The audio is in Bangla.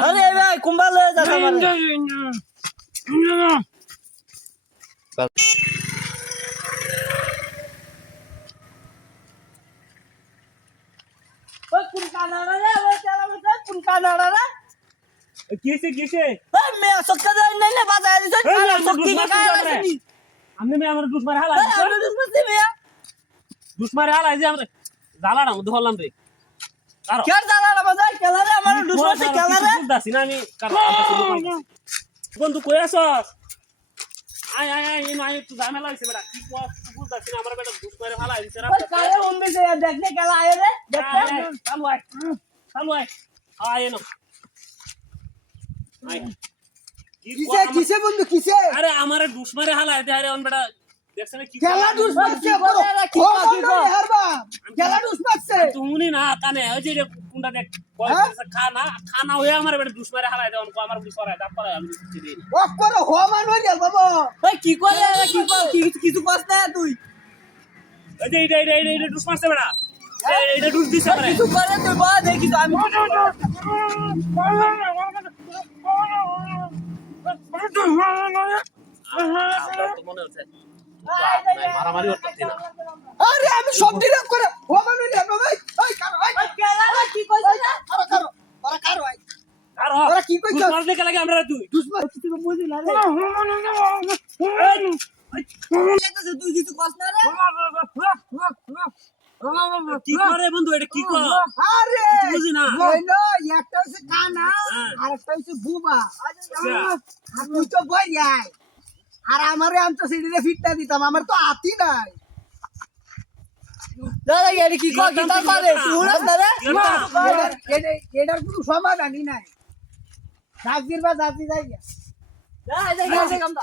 আরে ভাই কুম্বাল হয়ে যাচ্ছে আমার ওই কোন কানাড়া রে ওই তেলা মত কোন কানাড়া রে কিসে কিসে ওই মে সক্কা দেন নাই না বাজায় দিছ কানা সক্কি খায় আসনি আমনে মে আমার দুশমারে হালা আরে দুসমতি মিয়া দুশমারে হালা যে আমরা জালাড়া মধ্যে হলাম রে কারো কেন জানা বাজায় কেলা রে আমার দুসমতি কেলা রে বুঝদাছি না আমি কারো বন্ধু কই আছস আয় আয় আয় এই নাই একটু ঝামেলা হইছে বেটা কি কস বুঝদাছি না আমার বেটা দুশমারে হালা দিছে ওই কারে উম্বে যে দেখনে কেলা আয় রে দেখতে চালু আয় আয় না আয় কিসে কিসে বন্ধু কিসে আরে আমারে দুশমারে হালা দে আরে অন বেটা দেখছ না কি খেলা দুস মারছে বড় কি ও কি বন্ধু হারবা খেলা দুস মারছে তুমি না কানে ওই যে কোনটা দেখ কইছে খানা হয়ে আমার বেটা দুশমারে হালা দে অন আমার পুলিশ করায় দাপ করায় আমি দিচ্ছি রে ও করো হো মান হই গেল বাবা ওই কি করে রে কি কিছু কস না তুই এই যে এটা দুশ মারছে বেটা এটা দুশ দিছে মানে কিছু করে তুই বা দেখি তো আমি মনে হচ্ছে মারামারি করতে না আরে আমি সব ডিলেট করে হো মান হই গেল ভাই ওই কারো ওই ওই কেলা রে কি কইছ না কারো কারো ওরা কারো আই আর ওরা কি কইছ মার দেখে লাগে আমরা তুই দুস মার কিছু বুঝি না রে তুই কিছু কস না রে কি করে বন্ধু এটা কি কর আরে বুঝি না হইলো একটা হইছে কানা আর একটা হইছে বুবা আর তুই তো বই যাই আর আমারে আমি তো সিডিরে ফিটটা দিতাম আমার তো হাতি নাই দাদা এর কি কর কি তার করে তুই উড়াস না রে এটার কোনো সমাধানই নাই জাগির বা জাতি যাই যা যা কামটা